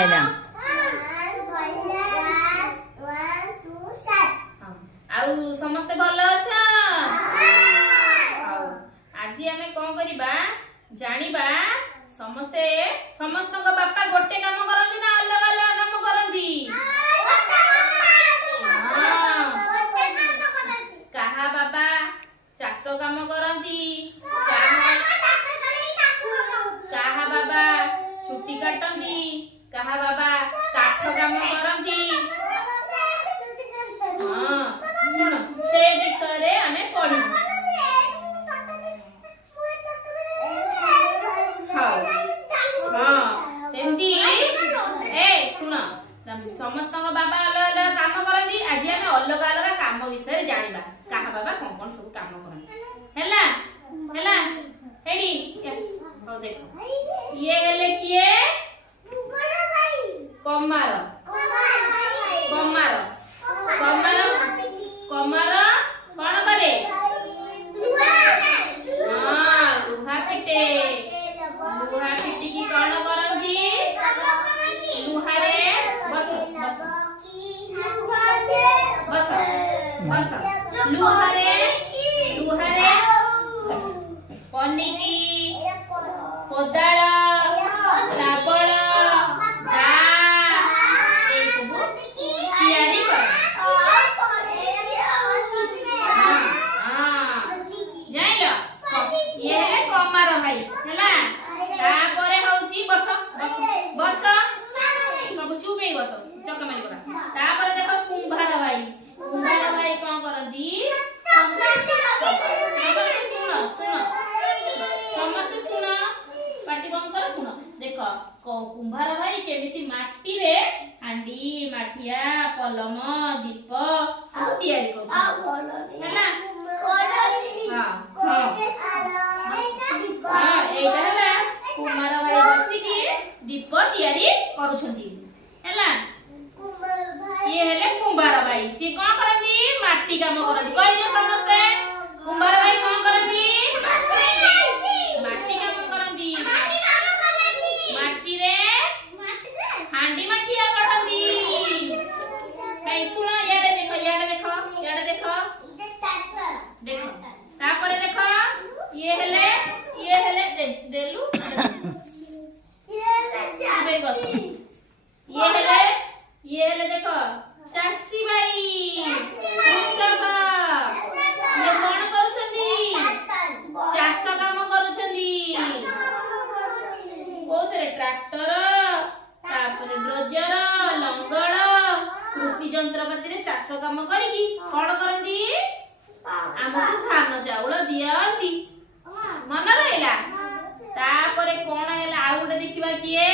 ପାଇଲା। ଆଉ ସମସ୍ତେ ଭଲ ଅଛ? ଆଜି ଆମେ କଣ କରିବା ଜାଣିବା। ସମସ୍ତେ ସମସ୍ତଙ୍କ ବାପା ଗୋଟେ କାମ କରନ୍ତି ନା ଅଲଗା ଅଲଗା କାମ କରନ୍ତି? କାହା ବାବା ଚାଷ କାମ କରନ୍ତି, କାହା ବାବା ଛୁଟି କାଟନ୍ତି, କାହା ବାବା କାଠ କାମ କରନ୍ତି। ଶୁଣ ସେ ବିଷୟରେ ଆମେ ପଢିବୁ। ସମସ୍ତଙ୍କ ବାବା ଅଲଗା ଅଲଗା କାମ କରନ୍ତି। ଆଜି ଆମେ ଅଲଗା ଅଲଗା କାମ ବିଷୟରେ ଜାଣିବା। କାହା ବାବା କଣ କଣ ସବୁ କାମ କରନ୍ତି। ହେଲା ହେଲା ଏଠି ହଉ ଦେଖ, ଇଏ ହେଲେ କିଏ? କମାର। କମାର କମାର କମାର କଣ କରେ? ଲୁହା ପିଟେ। ଲୁହା ପିଟିକି କଣ କରନ୍ତି? ଲୁହାରେ ବସ ଲୁହାରେ ପନିକି, କୋଦାଳ, ଶାବଳ, ଦା ଏସବୁ ତିଆରି କରେ। ଜାଣିଲ? ଇଏ ହେଲେ କମାର ଭାଇ ହେଲା। ତାପରେ ହଉଛି ବସ ବସ ବସ ସବୁ ଚୁପ ହେଇ ବସ, ଚକ ମାରି ପକା। ତାପରେ ଦେଖ କୁମ୍ଭାର ଭାଇ। କୁମ୍ଭାର ଭାଇ କଣ କରନ୍ତି? ସମସ୍ତେ ଶୁଣ, ପାଟି ବନ୍ଦ କର, ଶୁଣ। ଦେଖ କୁମ୍ଭାର ଭାଇ କେମିତି ମାଟିରେ ହାଣ୍ଡି, ମାଠିଆ, ପଲମ, ଦୀପ ସବୁ ତିଆରି କରୁଛନ୍ତି ହେଲା। ଏଇଟା ହେଲା କୁମ୍ଭାର ଭାଇ ବସିକି ଦୀପ ତିଆରି କରୁଛନ୍ତି ହେଲା। ଇଏ ହେଲେ କୁମ୍ଭାର ଭାଇ। ସିଏ କଣ କରନ୍ତି? ମାଟି କାମ କରନ୍ତି। କହିଦିଅ ସମସ୍ତେ, କୁମ୍ଭାର ଭାଇ କଣ କରନ୍ତି? ମାଟି କାମ କରନ୍ତି। ମାଟିରେ ହାଣ୍ଡି ମାଠିଆ ଗଢନ୍ତି। ଶୁଣ ଇଆଡେ ଦେଖ, ଇଆଡେ ଦେଖ, ଇଆଡେ ଦେଖ, ଦେଖ। ତାପରେ ଦେଖ ଇଏ ହେଲେ ଦେଲୁ ଇଏ ହେଲେ ଦେଖ ଚାଷୀ ଭାଇ, କୃଷକ। ଇଏ କଣ କରୁଛନ୍ତି? ଚାଷ କାମ କରୁଛନ୍ତି। କୋଉଥିରେ? ଟ୍ରାକ୍ଟର, ତାପରେ ଡ୍ରୋଜର, ଲଙ୍ଗଳ, କୃଷି ଯନ୍ତ୍ରପାତିରେ ଚାଷ କାମ କରିକି କଣ କରନ୍ତି? ଆମକୁ ଧାନ ଚାଉଳ ଦିଅନ୍ତି। ମନେ ରହିଲା? ତାପରେ କଣ ହେଲା? ଆଉ ଗୋଟେ ଦେଖିବା କିଏ?